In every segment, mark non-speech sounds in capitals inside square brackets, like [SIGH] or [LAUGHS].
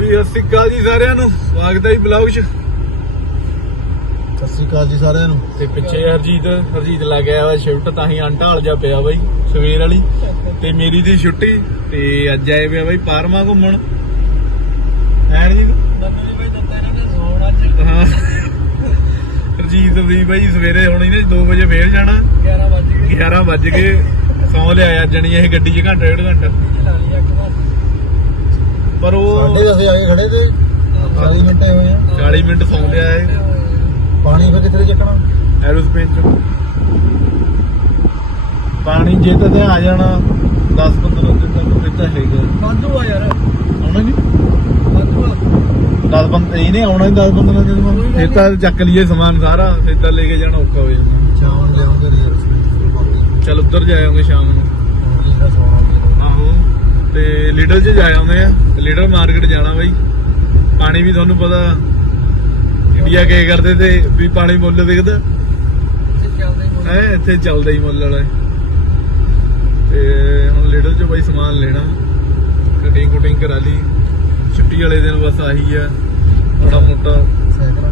ਜੀ ਸਤਿ ਸ਼੍ਰੀ ਅਕਾਲ ਜੀ ਸਾਰਿਆਂ ਨੂੰ। ਸਵਾਗਤ ਹੈ ਜੀ ਬਲੌਗ 'ਚ। ਸਤਿ ਸ਼੍ਰੀ ਅਕਾਲ ਜੀ ਸਾਰਿਆਂ ਨੂੰ। ਤੇ ਪਿੱਛੇ ਹਰਜੀਤ ਹਰਜੀਤ ਲੱਗ ਗਿਆ ਵਾ ਸ਼ਿਫਟ ਤਾਂ ਹੀ ਅੰਟਾਲ ਜਾ ਪਿਆ ਬਾਈ ਸਵੇਰ ਵਾਲੀ। ਤੇ ਮੇਰੀ ਦੀ ਛੁੱਟੀ ਤੇ ਅੱਜ ਆਏ ਪਿਆ ਬਾਈ ਪਾਰਮਾ ਘੁੰਮਣ। ਹੈ ਜੀ? ਹਾਂ। ਹਰਜੀਤ ਵੀ ਬਾਈ ਸਵੇਰੇ ਹੁਣ ਇਹਨੇ 2 ਵਜੇ ਫੇਰ ਜਾਣਾ। 11 ਵੱਜ ਗਏ। ਸੌਂ ਲਿਆ ਜਣੀ ਇਹ ਗੱਡੀ 'ਚ ਘੰਟਾ ਡੇਢ ਘੰਟਾ। ਸਾਡੇ ਅਸੀਂ ਆਏ ਖੜੇ ਤੇ 40 ਮਿੰਟ ਹੋਏ ਆ। 40 ਮਿੰਟ ਸੌਂ ਲਿਆ ਹੈ ਪਾਣੀ ਫਿਰ ਕਿੱਥੇ ਚੱਕਣਾ? ਐਰੋਸਪੇਸ ਚ। ਪਾਣੀ ਜੇ ਤਾਂ ਤੇ ਆ ਜਾਣਾ 10 15 ਦਿਨ ਤੱਕ ਫਿਰ ਤਾਂ ਹੈਗਾ ਵਾਧੂ ਆ ਯਾਰ। ਆਉਣਾ ਨਹੀਂ? ਵਾਧੂ ਆ। 10 15 ਇਹ ਨਹੀਂ ਆਉਣਾ 10 15 ਦਿਨ ਬਾਅਦ। ਫਿਰ ਤਾਂ ਚੱਕ ਲਈਏ ਸਮਾਨ ਸਾਰਾ ਫਿਰ ਤਾਂ ਲੈ ਕੇ ਜਾਣਾ ਔਖਾ ਹੋ ਜਾਂਦਾ। ਸ਼ਾਮ ਨੂੰ ਲਿਆਉਂਗੇ ਚਲ ਉੱਧਰ ਜਾ ਆਉਂਗੇ ਸ਼ਾਮ ਨੂੰ। ਤੇ 'ਚ ਜਾ ਆਉਂਦੇ ਆ। ਲੀਡਰ ਮਾਰਕੀਟ ਜਾਣਾ ਬਾਈ। ਪਾਣੀ ਵੀ ਤੁਹਾਨੂੰ ਪਤਾ, ਇੰਡੀਆ ਕੇ ਕਰਦੇ ਤੇ ਵੀ ਪਾਣੀ ਮੁੱਲ ਵਿਕਦਾ। ਹੈ, ਇੱਥੇ ਚੱਲਦਾ ਹੀ ਮੁੱਲ ਵਾਲਾ। ਤੇ ਹੁਣ ਲੀਡਰ ਚ ਬਾਈ ਸਮਾਨ ਲੈਣਾ। ਕਟਿੰਗ ਕੁਟਿੰਗ ਕਰਾ ਲਈ। ਛੁੱਟੀ ਵਾਲੇ ਦਿਨ ਬਸ ਆਹੀ ਆ। ਥੋੜਾ ਮੋਟਾ। ਸਾਈਕਲ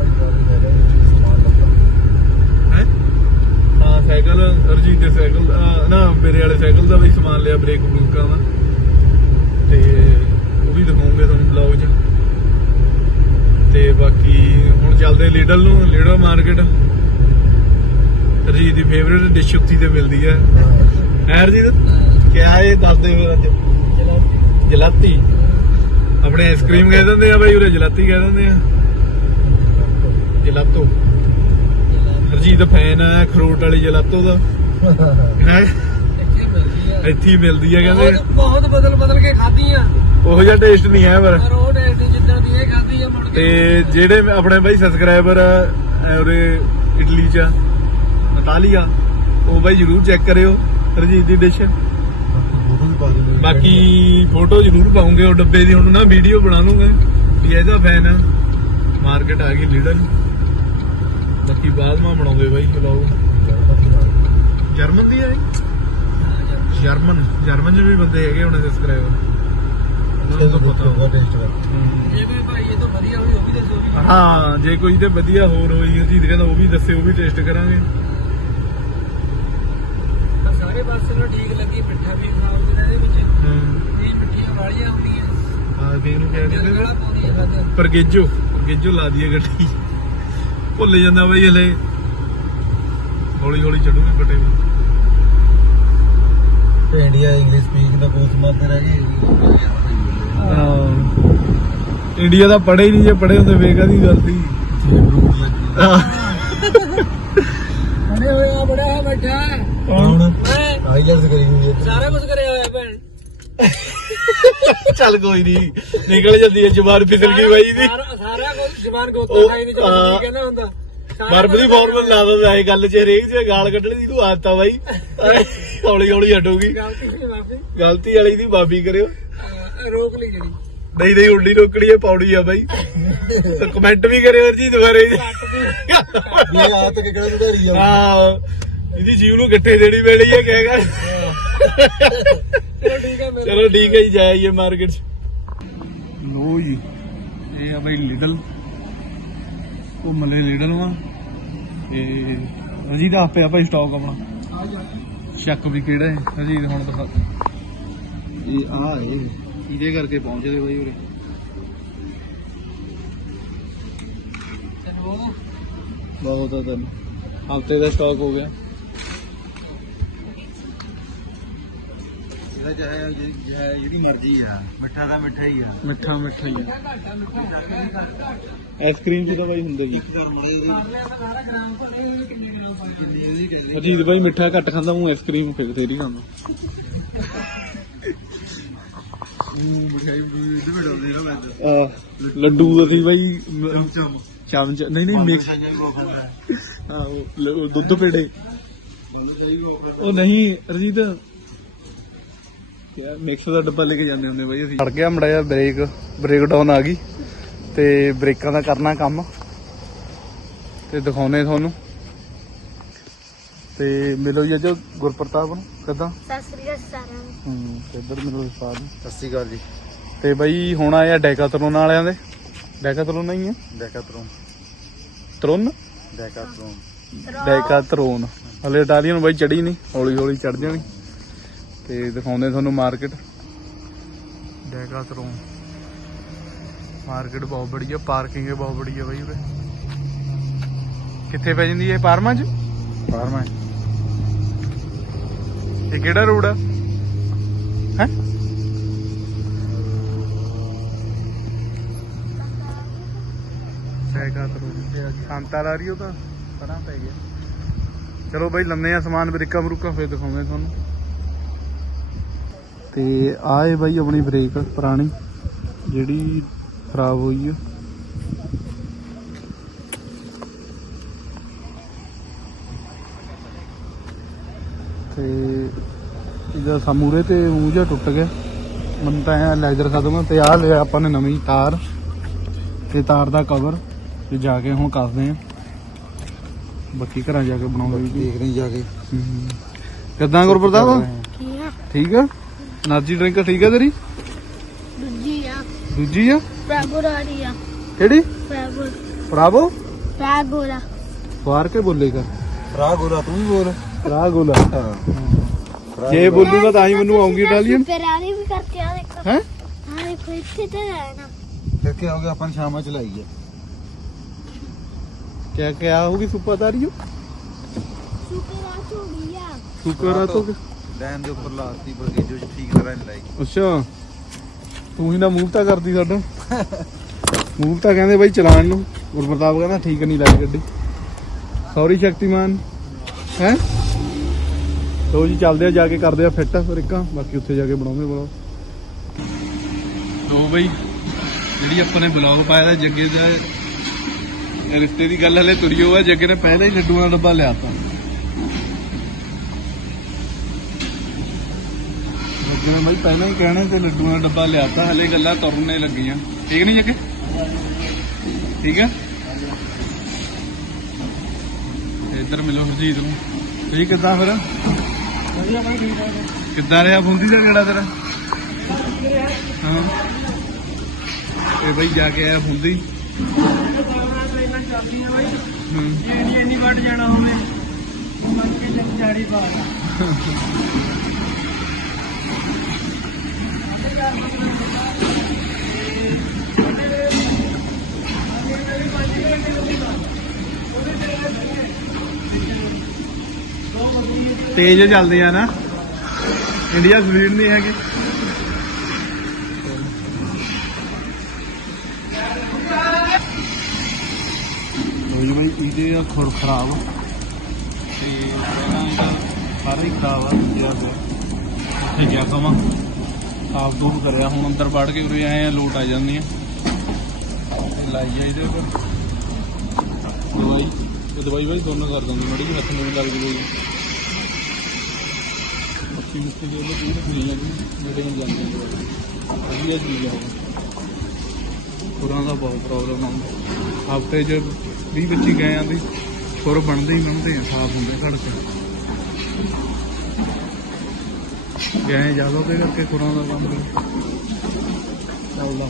ਹਾਂ, ਸਾਈਕਲ, ਅਰਜੀਤ ਦੇ ਸਾਈਕਲ ਨਾ, ਮੇਰੇ ਵਾਲੇ ਸਾਈਕਲ ਦਾ ਵੀ ਸਮਾਨ ਲਿਆ, ਬ੍ਰੇਕ ਬਰੂਕਾਂ ਦਾ। ਤੇ ਉਹ ਵੀ ਦਿਖਾਉਂਗੇ ਤੁਹਾਨੂੰ ਬਲੌਗ 'ਚ। ਤੇ ਬਾਕੀ ਹੁਣ ਚੱਲਦੇ ਲੀਡਰ ਨੂੰ ਲੀਡਰ ਮਾਰਕੀਟ। ਅਰਜੀਤ ਦੀ ਫੇਵਰੇਟ ਡਿਸ਼ ਉੱਥੀ ਤੇ ਮਿਲਦੀ ਹੈ ਹੈ ਅਰਜੀਤ ਕਿਆ ਇਹ ਦੱਸ ਦੇ ਫਿਰ ਅੱਜ? ਜਲਾਤੀ। ਆਪਣੇ ਆਈਸਕ੍ਰੀਮ ਕਹਿ ਦਿੰਦੇ ਆ ਬਾਈ ਉਰੇ ਜਲਾਤੀ ਕਹਿ ਦਿੰਦੇ ਆ। ਜਲਾਤੋ। ਹਰਜੀਤ ਫੈਨ ਹੈ ਖਰੋਟ ਵਾਲੀ ਜਲਾਤੋ ਦਾ। ਹੈ? ਇੱਥੇ ਹੀ ਮਿਲਦੀ ਹੈ ਕਹਿੰਦੇ। ਬਹੁਤ ਬਦਲ ਬਦਲ ਕੇ ਖਾਧੀਆਂ। ਉਹੋ ਜਿਹਾ ਟੇਸਟ ਨਹੀਂ ਹੈ ਪਰ। ਪਰ ਉਹ ਟੇਸਟ ਜਿੱਦਣ ਦੀ ਇਹ ਖਾਧੀ ਆ ਮੁੜ ਤੇ ਕੇ ਜਿਹੜੇ ਆਪਣੇ ਬਾਈ ਸਬਸਕ੍ਰਾਈਬਰ ਉਰੇ ਇਟਲੀ ਚ ਆ, ਉਹ ਬਾਈ ਜਰੂਰ ਚੈੱਕ ਕਰਿਓ ਹਰਜੀਤ ਦੀ ਡਿਸ਼ ਬਾਕੀ ਫੋਟੋ ਜਰੂਰ ਪਾਉਂਗੇ ਉਹ ਡੱਬੇ ਦੀ ਹੁਣ ਨਾ ਵੀਡੀਓ ਬਣਾ ਲੂੰਗਾ ਵੀ ਇਹਦਾ ਫੈਨ ਆ। ਮਾਰਕੀਟ ਆ ਗਈ ਲੀਡਰ। ਬਾਕੀ ਬਾਅਦ ਮਾ ਬਣਾਉਂਦੇ ਬਾਈ ਬਲੌਗ ਜਰਮਨ ਦੀ ਆ ਇਹ? ਜਰਮਨ ਚ ਵੀ ਬੰਦੇ ਹੈਗੇ ਹੁਣ ਸਬਸਕ੍ਰਾਈਬਰ ਉਹਨਾਂ ਨੂੰ ਤਾਂ ਪਤਾ ਉਹਦਾ ਟੇਸਟ। ਜੇ ਵੀ ਭਾਈ ਇਹ ਤਾਂ ਵਧੀਆ ਹੋਈ ਉਹ ਵੀ ਦੱਸੋ ਵੀ। ਹਾਂ ਜੇ ਕੋਈ ਤੇ ਵਧੀਆ ਹੋਰ ਹੋਈ ਕਹਿੰਦਾ ਉਹ ਵੀ ਦੱਸੇ ਉਹ ਵੀ ਟੇਸਟ ਕਰਾਂਗੇ। ਸਾਰੇ ਪਾਸੇ ਨੂੰ ਠੀਕ ਲੱਗੀ ਮਿੱਠਾ ਵੀ ਖਾਓ ਜਿਹੜਾ ਇਹਦੇ ਵਿੱਚ। ਇਹ ਮਿੱਠੀਆਂ ਵਾਲੀਆਂ ਹੁੰਦੀਆਂ। ਆ ਫੇਰ ਨੂੰ ਕਹਿ ਦਿੰਦੇ ਹੈ ਪਰਗੇਜੋ ਪਰਗੇਜੋ ਲਾ ਦਈਏ ਗੱਡੀ। ਭੁੱਲ ਜਾਂਦਾ ਬਈ ਹਲੇ। ਹੌਲੀ ਹੌਲੀ ਚੜੂਗੇ ਬਟੇ ਵੀ। ਤੇ ਇੰਡੀਆ ਇੰਗਲਿਸ਼ ਸਪੀਕ ਦਾ ਕੋਰਸ ਮਾਰਦੇ ਰਹਿ ਗਏ ਇੰਡੀਆ ਦਾ ਪੜੇ ਹੀ ਨਹੀਂ ਜੇ ਪੜੇ ਹੁੰਦੇ ਵੇਗਾ ਦੀ ਗੱਲ ਸੀ ਬੜੇ ਹੋਇਆ ਬੜਾ ਬੈਠਾ ਹੈ। ਹੁਣ ਮੈਂ। ਆਈਲੈਂਡਸ ਕਰੀ ਹੋਈ ਹੈ। ਸਾਰਾ ਕੁਝ ਕਰਿਆ ਹੋਇਆ ਭੈਣ। ਚੱਲ ਕੋਈ ਨਹੀਂ ਨਿਕਲ ਜਾਂਦੀ ਹੈ ਜ਼ੁਬਾਨ ਫਿਸਲ ਗਈ ਬਾਈ ਦੀ। ਸਾਰਾ ਸਾਰਾ ਕੁਝ ਜ਼ਬਾਨ ਕੋ ਉਹ, ਉੱਤਾ ਖਾਈ ਨਹੀਂ ਕਹਿੰਦਾ ਹੁੰਦਾ? ਮਰਬ ਦੀ ਫਾਰਮੂਲਾ ਲਾ ਦਿੰਦਾ ਇਹ ਗੱਲ 'ਚ ਹਰੇਕ 'ਚ ਗਾਲ ਕੱਢਣ ਦੀ ਤੂੰ ਆਦਤ ਆ ਬਾਈ। ਹੌਲੀ ਹੌਲੀ ਹਟੂਗੀ। ਗਲਤੀ ਨਹੀਂ ਮਾਫੀ। ਗਲਤੀ ਵਾਲੀ ਦੀ ਮਾਫੀ ਕਰਿਓ। ਰੋਕ ਲਈ ਜਿਹੜੀ। ਨਹੀਂ ਨਹੀਂ ਉਲਟੀ ਰੋਕੜੀ ਹੈ ਪੌੜੀ ਆ ਬਾਈ। ਤੇ ਕਮੈਂਟ ਵੀ ਕਰਿਓ ਜੀ ਦੁਬਾਰੇ ਵੀ ਆ ਤੇ ਕਿਹੜਾ ਸੁਧਾਰੀ ਆ? ਹਾਂ ਇਹਦੀ ਜੀਵ ਨੂੰ ਗੱਠੇ ਦੇਣੀ ਪੈਣੀ ਹੈ ਕਹੇਗਾ ਚਲੋ ਠੀਕ ਹੈ ਮੇਰੇ ਚਲੋ ਠੀਕ ਹੈ ਜੀ ਜਾਈਏ ਮਾਰਕੀਟ ਚ। ਲੋ ਜੀ ਇਹ ਆ ਬਈ ਲਿਡਲ ਘੁੰਮਲੇ ਲਿਡਲ ਵਾ ਤੇ ਅਜੀ ਦਾ ਆਪੇ ਆਪਾਂ ਸਟਾਕ ਆਪਣਾ। ਸ਼ੱਕ ਵੀ ਕਿਹੜਾ ਹੈ ਅਜੀ ਹੁਣ ਦਿਖਾ। ਇਹ ਆ ਇਹ। ਇਹਦੇ ਕਰਕੇ ਪਹੁੰਚਦੇ ਬਈ ਉਰੇ। ਚਲੋ ਬਹੁਤ ਆ ਤੈਨੂੰ। ਹਫ਼ਤੇ ਦਾ ਸਟਾਕ ਹੋ ਗਿਆ। ਇਹਦਾ ਚਾਹੇ ਜਿਹੜੀ ਮਰਜ਼ੀ ਆ ਮਿੱਠਾ ਦਾ ਮਿੱਠਾ ਹੀ ਆ। ਮਿੱਠਾ ਮਿੱਠਾ ਹੀ ਆ। ਆਈਸਕ੍ਰੀਮ ਚ ਤਾਂ ਬਾਈ ਹੁੰਦਾ ਜੀ? ਘਰ ਮੜੇ ਸਾਰਾ ਗ੍ਰਾਮ ਭਰੇ ਹੋਏ ਕਿੰਨੇ ਗ੍ਰਾਮ ਪਾਏ ਇਹਦੀ ਕਹਿੰਦੇ ਅਜੀਤ ਬਾਈ ਮਿੱਠਾ ਘੱਟ ਖਾਂਦਾ ਹੂੰ ਆਈਸਕ੍ਰੀਮ ਫਿਰ ਤੇਰੀ ਖਾਂਦਾ। ਮਿਠਾਈ ਇਹਦੇ ਵਿੱਚ ਆਉਂਦੇ ਨਾ ਮੈਂ ਆਹ, ਲੱਡੂ ਅਸੀਂ ਬਾਈ ਮ- ਚਮ ਚਮਚ ਨਹੀਂ ਨਹੀਂ ਮਿਕਸ ਮਿਕਸ ਬਹੁਤ ਖਾਂਦਾ। ਉਹ ਲ- ਉਹ ਦੁੱਧ ਪੇੜੇ। ਉਹ ਉਹ ਨਹੀਂ ਰਜੀਤ ਯਾਰ ਮਿਕਸ ਦਾ ਡੱਬਾ ਲੈ ਕੇ ਜਾਂਦੇ ਹੁੰਦੇ ਬਾਈ ਅਸੀਂ। ਫੜ ਗਿਆ ਮੜਿਆ ਬ੍ਰੇਕ ਬ੍ਰੇਕ ਡਾਊਨ ਆ ਗਈ। ਤੇ ਬ੍ਰੇਕਾਂ ਦਾ ਕਰਨਾ ਕੰਮ। ਤੇ ਦਿਖਾਉਨੇ ਤੁਹਾਨੂੰ। ਤੇ ਮਿਲੋ ਜੀ ਅੱਜ ਗੁਰਪ੍ਰਤਾਪ ਨੂੰ ਕਿਦਾਂ? ਸਤਿ ਸ੍ਰੀ ਅਕਾਲ ਸਾਰਿਆਂ ਨੂੰ। ਹੂੰ ਤੇ ਇੱਧਰ ਮਿਲੋ ਸਤਿ ਸ਼੍ਰੀ ਅਕਾਲ ਜੀ। ਤੇ ਬਈ ਹੁਣ ਆਇਆ ਡੈਕਾਥਲੋਨ ਵਾਲਿਆਂ ਦੇ। ਡੈਕਾਥਲੋਨ ਨਹੀਂ ਹੈ? ਡੈਕਾਥਲੋਨ। ਤਰਨ ਡੈਕਾਥਲੋਨ। ਡੈਕਾਥਲੋਨ। ਹਲੇ ਇਟਾਲੀਅਨ ਬਾਈ ਚੜੀ ਨਹੀਂ ਹੌਲੀ ਹੌਲੀ ਚੜ ਜਾਣੀ। ਤੇ ਦਿਖਾਉਂਦੇ ਤੁਹਾਨੂੰ ਮਾਰਕੀਟ। ਡੈਕਾਥਲੋਨ ਮਾਰਕੀਟ ਬਹੁਤ ਬੜੀ ਆ ਪਾਰਕਿੰਗ ਬਹੁਤ ਬੜੀ ਆ ਬਾਈ ਉਰੇ। ਕਿੱਥੇ ਪੈ ਜਾਂਦੀ ਹੈ ਪਾਰਮਾ ਚ? ਫਾਰਮਾ ਇਹ ਕਿਹੜਾ ਰੋਡ ਆ? ਹੈ? ਡੈਕਾਥਲੋਨ ਸੰਤਾ ਲਾ ਰਹੀ ਉਹ ਤਾਂ ਪਰਾਂ ਪੈ ਗਿਆ। ਚਲੋ ਬਾਈ ਲੰਮੇ ਆ ਸਮਾਨ ਬ੍ਰੇਕਾਂ ਬਰੂਕਾਂ ਫੇਰ ਦਿਖਾਉਂਦੇ ਤੁਹਾਨੂੰ। ਤੇ ਆਹ ਏ ਬਾਈ ਆਪਣੀ ਬ੍ਰੇਕ ਪੁਰਾਣੀ ਜਿਹੜੀ ਖਰਾਬ ਹੋਈ ਆ। ਤੇ ਇਹਦਾ ਸਾਮੂਰੇ ਤੇ ਮੂੰਹ ਜਿਹਾ ਟੁੱਟ ਗਿਆ। ਮਨ ਤਾਂ ਐ ਲੈਦਰ ਖਤਮ ਆ ਤੇ ਆਹ ਲਿਆ ਆਪਾਂ ਨੇ ਨਵੀਂ ਤਾਰ ਤੇ ਤਾਰ ਦਾ ਕਵਰ ਤੇ ਜਾ ਕੇ ਹੁਣ ਕੱਸਦੇ ਆ। ਬਾਕੀ ਘਰਾਂ ਜਾ ਕੇ ਬਣਾਉਂਦੇ ਵੀ ਦੇਖ ਰਹੀ ਜਾ ਕੇ। ਕਿੱਦਾਂ ਗੁਰਪ੍ਰਤਾਪ? ਆ। ਠੀਕ ਆ? એનર્જી ડ્રિંક ਠੀਕ ਹੈ ਤੇਰੀ ਦੂਜੀ ਆ ਦੂਜੀ ਆ ਪ੍ਰੈਗੋਰਾਰੀ ਆ ਕਿਹੜੀ ਪ੍ਰੈਗੋਰ ਬਰਾਵੋ ਪ੍ਰੈਗੋਰਾ ਫਾਰ ਕੇ ਬੋਲੇਗਾ ਰਾਗੋਰਾ ਤੂੰ ਵੀ ਬੋਲ ਰਾਗੋਲਾ ਹਾਂ ਜੇ ਬੋਲੂਗਾ ਤਾਂ ਹੀ ਮੈਨੂੰ ਆਉਂਗੀ ਇਟਾਲੀਅਨ ਫਰਾਰੀ ਵੀ ਕਰਕੇ ਆ ਦੇਖੋ ਹੈ ਹਾਂ ਦੇਖੋ ਇੱਥੇ ਤੇ ਰਹਿਣਾ ਫਿਰ ਕੀ ਹੋ ਗਿਆ ਆਪਾਂ ਸ਼ਾਮਾਂ ਚ ਲਾਈ ਹੈ क्या क्या होगी सुपर तारी सुपर रात होगी यार सुपर रात होगी ਡੈਮ ਦੇ ਉੱਪਰ ਲਾਤੀ ਪਰ ਗੇਜੋ ਚ ਠੀਕ ਤਰ੍ਹਾਂ ਨਹੀਂ ਲਾਈ। ਅੱਛਾ। ਤੂੰ ਹੀ ਨਾ ਮੂਵ ਤਾਂ ਕਰਦੀ ਸਾਡਾ ਮੂਵ ਤਾਂ ਕਹਿੰਦੇ ਬਾਈ ਚਲਾਣ ਨੂੰ। ਗੁਰਪ੍ਰਤਾਪ ਕਹਿੰਦਾ ਠੀਕ ਨਹੀਂ ਲੱਗੀ ਗੱਡੀ। ਸੌਰੀ ਸ਼ਕਤੀਮਾਨ। ਹੈ? ਲੋ ਜੀ ਚੱਲਦੇ ਆ ਜਾ ਕੇ ਕਰਦੇ ਆ ਫਿੱਟ ਫਿਰ ਇੱਕਾਂ ਬਾਕੀ ਉੱਥੇ ਜਾ ਕੇ ਬਣਾਉਂਦੇ ਬਲੌਗ ਲੋ ਬਈ ਜਿਹੜੀ ਆਪਾਂ ਨੇ ਬਲੌਗ ਪਾਇਆ ਦਾ ਜੱਗੇ ਦਾ ਇਹ ਰਿਸ਼ਤੇ ਦੀ ਗੱਲ ਹਲੇ ਤੁਰੀ ਹੋਆ ਜੱਗੇ ਨੇ ਪਹਿਲਾਂ ਹੀ ਲੱਡੂਆਂ ਦਾ ਡੱਬਾ ਲਿਆਤਾ। ਨੇ ਬਾਈ ਪਹਿਲਾਂ ਹੀ ਕਹਿਣੇ ਤੇ ਲੱਡੂਆਂ ਦਾ ਡੱਬਾ ਲਿਆਤਾ ਹਲੇ ਗੱਲਾਂ ਤੁਰਨੇ ਲੱਗੀਆਂ ਠੀਕ ਨਹੀਂ ਜੱਗੇ? ਠੀਕ ਹੈ? ਤੇ ਇੱਧਰ ਮਿਲੋ ਹਰਜੀਤ ਨੂੰ। ਠੀਕ ਕਿੱਦਾਂ ਫਿਰ? ਕਿੱਦਾਂ ਰਿਹਾ ਬੁੰਦੀ ਦਾ ਕਿਹੜਾ ਤੇਰਾ? ਹਾਂ। ਇਹ ਬਈ ਜਾ ਕੇ ਆਇਆ ਬੁੰਦੀ। ਹੂੰ। ਇੰਨੀ ਇੰਨੀ ਵੱਟ ਜਾਣਾ ਹੋਵੇ ਮੰਨ ਕੇ ਚੱਲ ਜਾੜੀ ਪਾ। [LAUGHS] ਤੇਜ਼ ਚੱਲਦੇ ਆ ਨਾ। ਇੰਡੀਆ ਸਪੀਡ ਨਹੀਂ ਹੈਗੀ। ਲੋਈ ਬਈ, ਇਹਦੇ ਆ ਖੁਰ ਖਰਾਬ। ਤੇ ਪਹਿਲਾਂ ਇਹਦਾ ਸਾਰਾ ਖਰਾਬ ਆ, ਜਿਹੜਾ ਪਿਆ ਉੱਥੇ ਗਿਆ ਕਵਾਂ ਸਾਫ਼ ਦੂਰ ਕਰਿਆ। ਹੁਣ ਅੰਦਰ ਵੜ ਕੇ ਉਰੇ ਆਏ ਆ, ਲੋਟ ਆ ਜਾਂਦੀਆਂ ਲਾਈ ਆ ਇਹਦੇ ਉੱਪਰ। ਦਵਾਈ, ਇਹ ਦਵਾਈ ਬਾਈ ਦੋਨੋਂ ਕਰ ਦਿੰਦੀ ਮੜੀ ਹੱਥ ਨੂੰ ਵੀ ਲੱਗ ਜੂਗੀ ਅੱਛੀ ਮਿੱਟੀ ਦੇ ਵਿੱਚ ਪੂਰੀ ਨਹੀਂ ਜਾਂਦੀ ਜਿਹੜੇ ਨੂੰ ਜਾਂਦੇ ਆ ਵਧੀਆ ਚੀਜ਼ ਆ ਖੁਰਾਂ ਦਾ ਬਹੁਤ ਪ੍ਰੋਬਲਮ ਆ। ਹਫ਼ਤੇ 'ਚ 20 25 ਗਏ ਆਂਦੀ ਖੁਰ ਬਣਦੇ ਹੀ ਬਣਦੇ ਆ, ਸਾਫ਼ ਹੁੰਦੇ ਸੜਕ ਗਏ ਜ਼ਿਆਦਾ ਉਹਦੇ ਕਰਕੇ ਖੁਰਾਂ ਦਾ ਕੰਮ ਚੱਲਦਾ।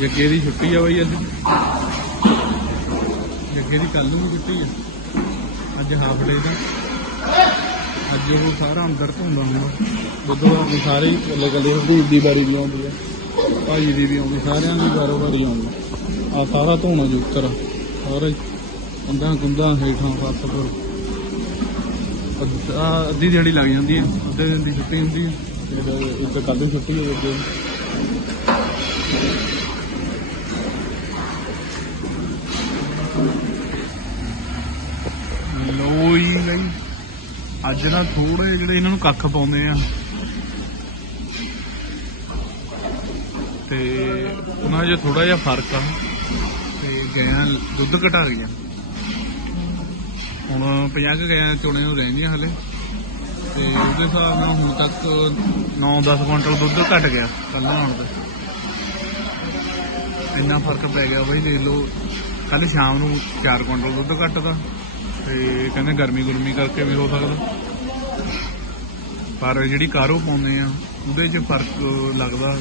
ਜੱਗੇ ਦੀ ਛੁੱਟੀ ਆ ਬਈ ਅੱਜ? ਜੱਗੇ ਦੀ ਕੱਲ ਨੂੰ ਵੀ ਛੁੱਟੀ ਆ? ਅੱਜ ਹਾਫ ਡੇ ਦਾ। ਅੱਜ ਉਹ ਸਾਰਾ ਅੰਦਰ ਧੁੰਦਾ ਹੁੰਦਾ। ਬੁੱਧਵਾਰ ਨੂੰ ਸਾਰੇ ਹੀ ਇਕੱਲੇ ਕੱਲੇ ਹਰਦੀਪ ਦੀ ਵਾਰੀ ਵੀ ਆਉਂਦੀ ਆ। ਭਾਜੀ ਦੀ ਵੀ ਆਉਂਦੀ, ਸਾਰਿਆਂ ਦੀ ਵਾਰੋ ਵਾਰੀ ਆਉਂਦੀ। ਆ ਸਾਰਾ ਧੋਣਾ ਜੋ ਉੱਤਰ। ਸਾਰਾ ਹੀ ਕੰਧਾਂ ਕੁੰਧਾਂ ਹੇਠਾਂ ਫਰਸ਼ ਪਰ ਅੱਧਾ- ਅੱਧੀ ਦਿਹਾੜੀ ਲੱਗ ਜਾਂਦੀ ਆ ਅੱਧੇ ਦਿਨ ਦੀ ਛੁੱਟੀ ਹੁੰਦੀ ਹੈ, ਫਿਰ ਇੱਕ ਕੱਲ ਛੁੱਟੀ ਹੋ ਜਾਂਦੀ ਆ ਲੋਈ ਗਈ ਅੱਜ ਨਾ ਥੋੜੇ ਜਿਹੜੇ ਇਹਨਾਂ ਨੂੰ ਕੱਖ ਪਾਉਂਦੇ ਆ। ਤੇ ਉਹਨਾਂ 'ਚ ਥੋੜਾ ਜਿਹਾ ਫ਼ਰਕ ਆ। ਗਾਂ ਦੁੱਧ ਘਟਾ ਗਈਆਂ ਹੁਣ 50 ਕੁ ਗਾਂ ਚੋਣੇ ਨੂੰ ਰਹਿੰਦੀਆਂ ਹਲੇ। ਤੇ ਉਹਦੇ ਹਿਸਾਬ ਨਾਲ ਹੁਣ ਤੱਕ 9-10 ਕੁਇੰਟਲ ਦੁੱਧ ਘਟ ਗਿਆ ਕੱਲ ਆਉਣ ਤੇ। ਇੰਨਾ ਫ਼ਰਕ ਪੈ ਗਿਆ ਬਈ, ਦੇਖ ਲਓ ਕੱਲ ਸ਼ਾਮ ਨੂੰ 4 ਕੁਇੰਟਲ ਦੁੱਧ ਘਟਦਾ। ਤੇ ਕਹਿੰਦੇ ਗਰਮੀ ਗੁਰਮੀ ਕਰਕੇ ਵੀ ਹੋ ਸਕਦਾ। ਪਰ ਜਿਹੜੀ ਕਾਰੋ ਪਾਉਂਦੇ ਆ, ਉਹਦੇ 'ਚ ਫ਼ਰਕ ਲੱਗਦਾ,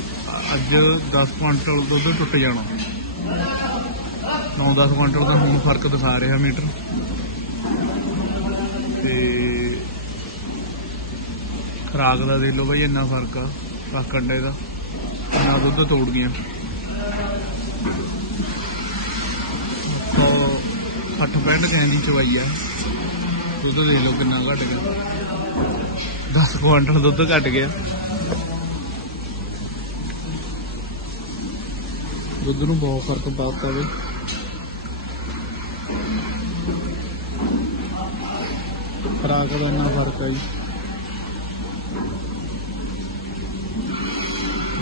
ਅੱਜ 10 ਕੁਇੰਟਲ ਦੁੱਧ ਟੁੱਟ ਜਾਣਾ। 9-10 ਕੁਇੰਟਲ ਦਾ ਹੁਣ ਫ਼ਰਕ ਦਿਖਾ ਰਿਹਾ ਮੀਟਰ। ਤੇ ਖਰਾਕ ਦਾ ਦੇ ਲਓ ਬਾਈ, ਇੰਨਾ ਫ਼ਰਕ ਆ ਪੱਕ ਕੰਡੇ ਦਾ। ਨਾ ਦੁੱਧ ਤੋੜ ਗਿਆ 60 65 ਕਹਿਣ ਚਵਾਈ ਆ। ਦੁੱਧ ਦੇ ਲਓ ਕਿੰਨਾ ਘਟ ਗਿਆ। 10 ਕੁਇੰਟਲ ਦੁੱਧ ਘਟ ਗਿਆ। ਦੁੱਧ ਨੂੰ ਬਹੁਤ ਫ਼ਰਕ ਪਾਤਾ ਵੇ ਖਰਾਕ ਦਾ ਇੰਨਾ ਫ਼ਰਕ ਹੈ ਜੀ।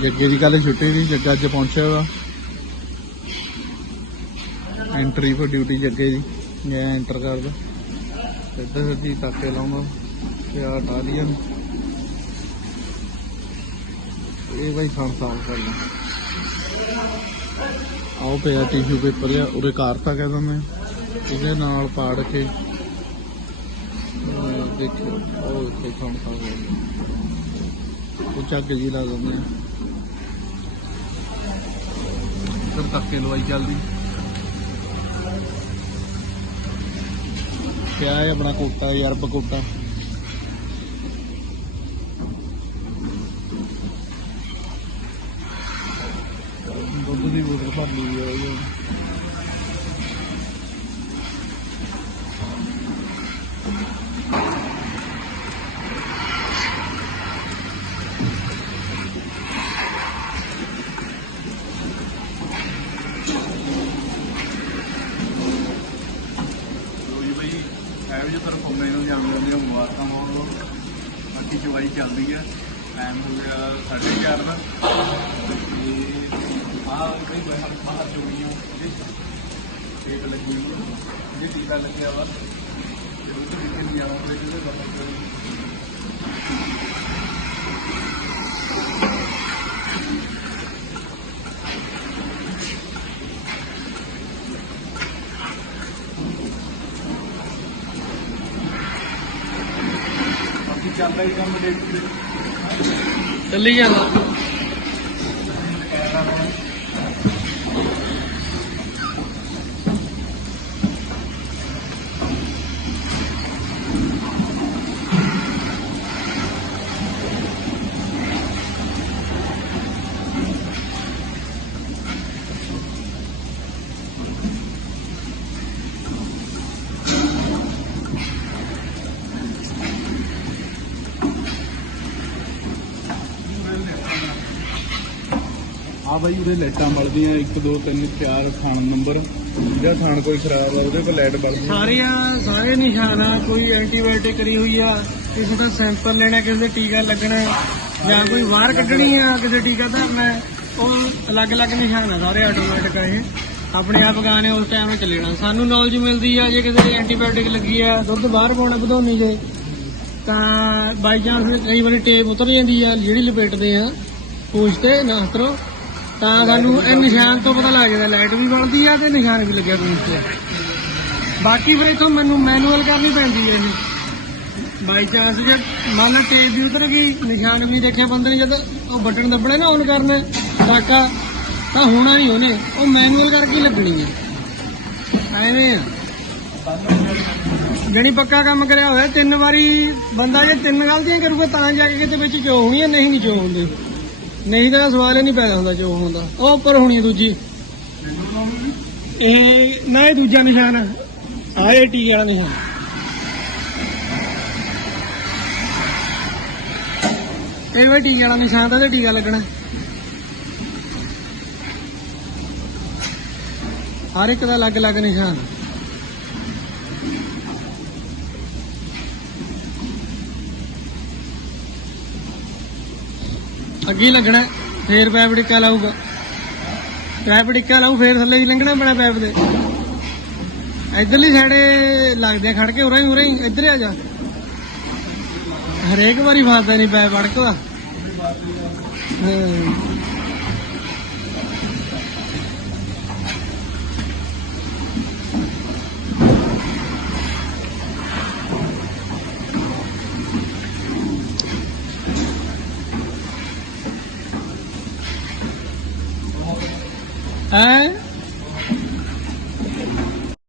ਜੱਗੇ ਦੀ ਕੱਲ ਛੁੱਟੀ ਸੀ, ਜੱਗਾ ਅੱਜ ਪਹੁੰਚਿਆ ਵਾ। ਐਂਟਰੀ ਫॉर ਡਿਊਟੀ ਜੱਗੇ ਦੀ, ਮੈਂ ਐਂਟਰ ਕਰਦਾ। ਇੱਧਰ ਸਿੱਧੀ ਤਾਕੇ ਲਾਉਂਦਾ ਤੇ ਆ। ਟਾਲੀਅਨ ਇਹ ਬਾਈ ਖਾਨ ਕਰਨਾ। ਆਓ ਪਿਆ ਟਿਸ਼ੂ ਪੇਪਰ ਆ, ਉਹਦੇ ਕਾਰਤਾ ਕਹਿ ਮੈਂ। ਇਹਦੇ ਨਾਲ ਪਾੜ ਕੇ ਦੇਖੋ ਉਹ ਇੱਥੇ ਖਾਨ ਸਾਫ਼ ਹੋ ਉਹ ਚੱਗ ਜੀ ਲਾ ਦਿੰਦੇ ਆ ਸਭ ਤਾਕੇ ਲਵਾਈ ਚੱਲਦੀ ਕਿਆ ਹੈ ਆਪਣਾ ਕੋਟਾ, ਯਾਰ ਪਕੋਟਾ ਦੁੱਧ ਦੀ ਬੋਤਲ ਭਰ ਲਈ ਹੈ ਇਹ ਲੋ ਜੀ ਬਈ ਐਵੇਂ ਜੇ ਤਰਫ ਹੁੰਦੇ ਨੂੰ ਜਾਂਦੇ ਹੁੰਦੇ ਮੁਬਾਰਕਾਂ ਬਹੁਤ ਬਹੁਤ। ਬਾਕੀ ਚਵਾਈ ਚੱਲਦੀ ਹੈ ਟਾਈਮ ਹੋ ਗਿਆ 4:30 ਦਾ। ਤੇ ਆਹ ਕਈ ਬਾਹਰ ਬਾਹਰ ਚੋਣੀਆਂ ਟੇਕ ਲੱਗੀ ਹੋਈ ਹੈ ਜੇ ਟੀਕਾ ਲੱਗਿਆ ਵਾ, ਤੇ ਉਹ ਤੋਂ ਨਿਕਲ ਨਹੀਂ ਆਉਣਾ ਉਹਦੇ ਜਿਹਦੇ ਬਾਹਰ ਬਾਕੀ ਚੱਲਦਾ ਹੀ ਕੰਮ ਦੇਖ ਕੇ ਚੱਲੀ ਜਾਂਦਾ। ਆ ਬਾਈ, ਉਹਦੇ ਲਾਈਟਾਂ ਬਲਦੀਆਂ 1 2 3 4 ਥਾਣ ਨੰਬਰ। ਜਿਹੜਾ ਥਾਣ ਕੋਈ ਖਰਾਬ ਆ, ਉਹਦੇ ਕੋਲ ਲਾਈਟ ਬਲਦੀ ਸਾਰੀਆਂ, ਸਾਰੇ ਨਿਸ਼ਾਨ ਆ, ਕੋਈ ਐਂਟੀਬਾਇਓਟਿਕ ਕਰੀ ਹੋਈ ਆ, ਕਿਸੇ ਦਾ ਸੈਂਪਲ ਲੈਣਾ, ਕਿਸੇ ਦਾ ਟੀਕਾ ਲੱਗਣਾ, ਜਾਂ ਕੋਈ ਵਾਰ ਕੱਢਣੀ ਆ, ਕਿਸੇ ਟੀਕਾ ਧਰਨਾ ਉਹ ਅਲੱਗ-ਅਲੱਗ ਨਿਸ਼ਾਨ ਆ ਸਾਰੇ ਆਟੋਮੈਟਿਕ ਆ ਇਹ। ਆਪਣੇ ਆਪ ਗਾਣੇ ਉਸ ਟਾਈਮ ਨਾਲ ਚੱਲਣਾ ਸਾਨੂੰ ਨੌਲੇਜ ਮਿਲਦੀ ਆ, ਜੇ ਕਿਸੇ ਦੇ ਐਂਟੀਬਾਇਓਟਿਕ ਲੱਗੀ ਆ, ਦੁੱਧ ਬਾਹਰ ਪਾਉਣਾ ਵਧਾਉਣੀ ਜੇ, ਤਾਂ ਬਾਈ ਚਾਂਸ ਕਈ ਵਾਰੀ ਟੇਪ ਉਤਰ ਜਾਂਦੀ ਆ, ਜਿਹੜੀ ਲਪੇਟਦੇ ਆ ਪੂਛ ਤੇ ਨਾਸਤਰੋ ਤਾਂ ਸਾਨੂੰ ਇਹ ਨਿਸ਼ਾਨ ਤੋਂ ਪਤਾ ਲੱਗ ਜਾਂਦਾ, ਲਾਈਟ ਵੀ ਬਲਦੀ ਆ ਤੇ ਨਿਸ਼ਾਨ ਵੀ ਲੱਗਿਆ ਪੂਛ ਤੇ। ਬਾਕੀ ਫਿਰ ਇਥੋਂ ਮੈਨੂੰ ਮੈਨੂਅਲ ਕਰਨੀ ਪੈਂਦੀ ਹੈ ਇਹ। ਬਾਈ ਚਾਂਸ ਜੇ ਮੰਨ ਟੇਪ ਵੀ ਉਤਰ ਗਈ ਨਿਸ਼ਾਨ ਵੀ ਨਹੀਂ ਬੰਦੇ ਨੇ, ਜਦ ਉਹ ਬਟਨ ਦੱਬਣੇ ਨਾ ਔਨ ਕਰਨਾ ਟਾਕਾ ਤਾਂ ਹੋਣਾ ਨਹੀਂ ਉਹਨੇ, ਉਹ ਮੈਨੂਅਲ ਕਰਕੇ ਲੱਗਣੀ ਹੈ ਐਵੇਂ ਆ। ਜਣੀ ਪੱਕਾ ਕੰਮ ਕਰਿਆ ਹੋਇਆ, ਤਿੰਨ ਵਾਰੀ ਬੰਦਾ ਜੇ ਤਿੰਨ ਗਲਤੀਆਂ ਕਰੂਗਾ, ਤਾਂ ਜਾ ਕੇ ਕਿਤੇ ਵਿੱਚ ਚੋ ਹੋਣੀ ਹੈ ਨਹੀਂ ਨਹੀਂ ਚੋ ਹੁੰਦੇ। ਨਹੀਂ ਤਾਂ ਸਵਾਲ ਹੀ ਨਹੀਂ ਪੈਦਾ ਹੁੰਦਾ ਜੋ ਹੁੰਦਾ। ਉਹ ਉੱਪਰ ਹੋਣੀ ਦੂਜੀ। ਇਹ ਨਾ ਇਹ ਦੂਜਾ ਨਿਸ਼ਾਨ ਆ। ਆਹ ਟੀ ਵਾਲਾ ਨਿਸ਼ਾਨ। ਇਹ ਵੀ ਟੀ ਵਾਲਾ ਨਿਸ਼ਾਨ ਤਾਂ ਤੇ ਟੀਕਾ ਲੱਗਣਾ। ਹਰ ਇੱਕ ਦਾ ਅਲੱਗ-ਅਲੱਗ ਨਿਸ਼ਾਨ। ਅੱਗੇ ਲੱਗਣਾ ਫੇਰ ਪੈਪ ਟਿੱਕਾ ਲਾਊਗਾ। ਪੈਪ ਟਿੱਕਾ ਲਾਊ, ਫੇਰ ਥੱਲੇ ਹੀ ਲੰਘਣਾ ਪੈਣਾ ਪੈਪ ਦੇ। ਇਧਰਲੀ ਸਾਈਡੇ ਲੱਗਦੇ ਆ ਖੜ ਕੇ, ਉਰਾਂ ਹੀ ਉਰਾਂ ਹੀ, ਇੱਧਰ ਆ ਜਾ। ਹਰੇਕ ਵਾਰੀ ਫਸਦਾ ਨਹੀਂ ਪੈਪ, ਅੜਕਦਾ। ਹਾਂ ਹੈ